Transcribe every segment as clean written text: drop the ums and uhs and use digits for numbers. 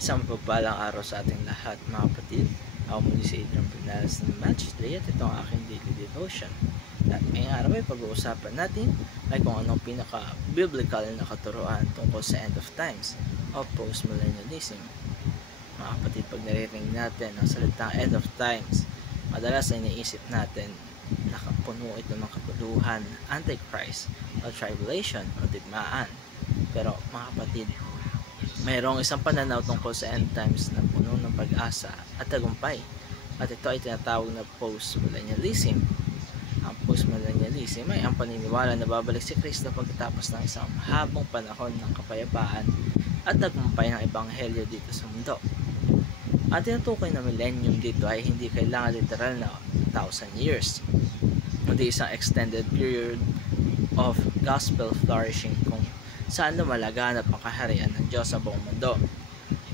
Isang mapagpalang araw sa ating lahat, mga kapatid. Ako muli si Adrian Pinales ng Match Day at ito ang aking daily devotion. At ngayong araw ay pag-uusapan natin ay kung anong pinaka-biblical na katuruan tungkol sa end of times o post-millennialism. Mga kapatid, pag naririnig natin ang salitang end of times, madalas ay naisip natin nakapuno ito ng kapuluhan, antichrist, o tribulation o digmaan. Pero mga kapatid, mayroong isang pananaw tungkol sa end times na puno ng pag-asa at tagumpay, at ito ay tinatawag na post-millennialism. Ang post-millennialism ay ang paniniwala na babalik si Kristo pagkatapos ng isang mahabang panahon ng kapayapaan at tagumpay ng ebanghelyo dito sa mundo. Ang tinutukoy na millennium dito ay hindi kailangan literal na 1,000 years, kundi isang extended period of gospel flourishing kung saan lumalaganap ang kaharian ng Diyos sa buong mundo.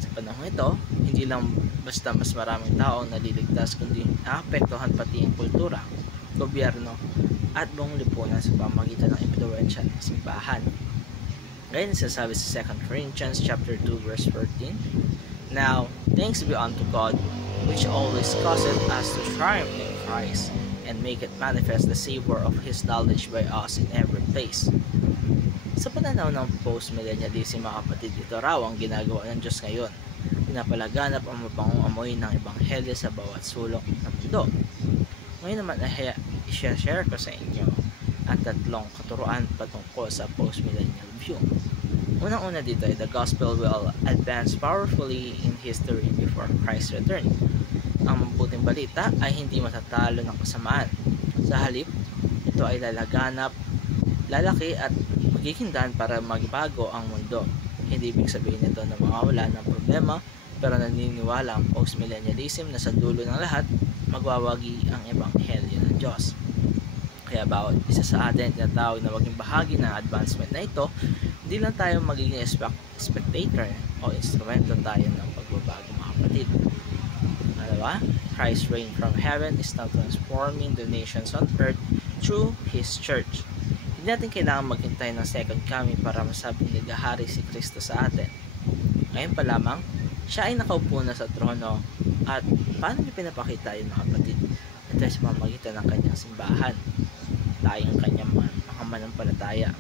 Sa panahon ito, hindi lang basta mas maraming tao ang naliligtas, kundi naapektuhan pati ang kultura, gobyerno, at buong lipunan sa pamamagitan ng impluwensya ng simbahan. Ngayon sasabi sa 2 Corinthians chapter 2 verse 14, "Now, thanks be unto God, which always causeth us to triumph in Christ, and make it manifest the savor of His knowledge by us in every place." Sa pananaw ng post-millennialism, mga kapatid, ito raw ang ginagawa ng Diyos ngayon. Pinapalaganap ang mabangong amoy ng ebanghelyo sa bawat sulok ng mundo. Ngayon naman ay i-share ko sa inyo ang tatlong katuruan patungkol sa post-millennial view. Unang-una dito ay the gospel will advance powerfully in history before Christ's return. Ang mabuting balita ay hindi matatalo ng kasamaan. Sa halip, ito ay lalaganap, lalaki at magiging daan para magbago ang mundo. Hindi ibig sabihin ito na mawawala ng problema, pero naniniwala ang post-millennialism na sa dulo ng lahat, magwawagi ang ebanghelyo ng Diyos. Kaya bawat isa sa atin tinatawag na maging bahagi ng advancement na ito. Hindi lang tayo magiging spectator o instrumento tayo ng pagbabago, mga kapatid. Dalawa, Christ's reign from heaven is now transforming the nations on earth through His church. Hindi natin kailangan maghintay ng second coming para masabing naghahari si Kristo sa atin. Ngayon pa lamang, siya ay nakaupo na sa trono. At paano niya pinapakita yun, mga kapatid? Ito ay sa pamamagitan ng kanyang simbahan. Tayong kanyang mga manampalataya.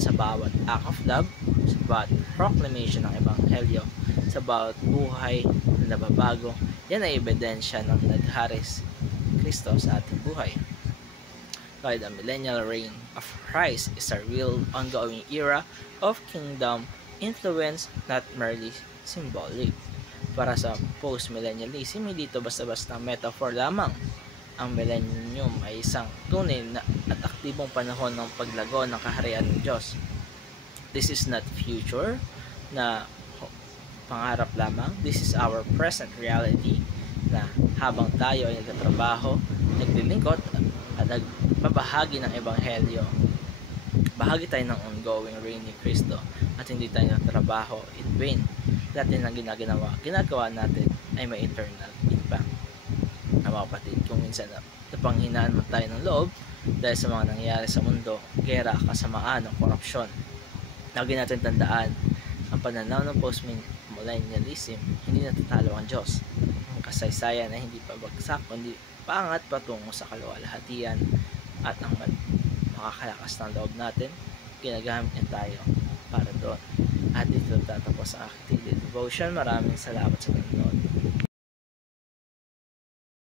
Sa bawat act of love, sa bawat proclamation ng ebanghelyo, sa bawat buhay na nababago, yan ay ebidensya ng nagharis Kristo sa ating buhay. Kaya the millennial reign of Christ is a real ongoing era of kingdom influence, not merely symbolic. Para sa post-millennialism, hindi ito basta-basta metaphor lamang. Ang millennium ay isang tunay na at aktibong panahon ng paglago ng kaharian ng Diyos. This is not future na pangarap lamang. This is our present reality na habang tayo ay nagtatrabaho, naglilingkot at nagpapahagi ng ebanghelyo, bahagi tayo ng ongoing reign ni Kristo at hindi tayo nagtrabaho in vain. Dati ang ginagawa natin ay may eternal impact. Mga kapatid, kung minsan napanghinaan man tayo ng loob dahil sa mga nangyayari sa mundo, gera, kasamaan, o korupsyon, lagi natin tandaan ang pananaw ng post-millennialism, hindi natatalo ang Diyos. Ang kasaysayan ay hindi pabagsak, kundi paangat patungo sa kaluwalhatian, at ang makakalakas ng loob natin, ginagamit niya tayo para doon. At dito tatapos ang aking daily devotion. Maraming salamat sa panonood.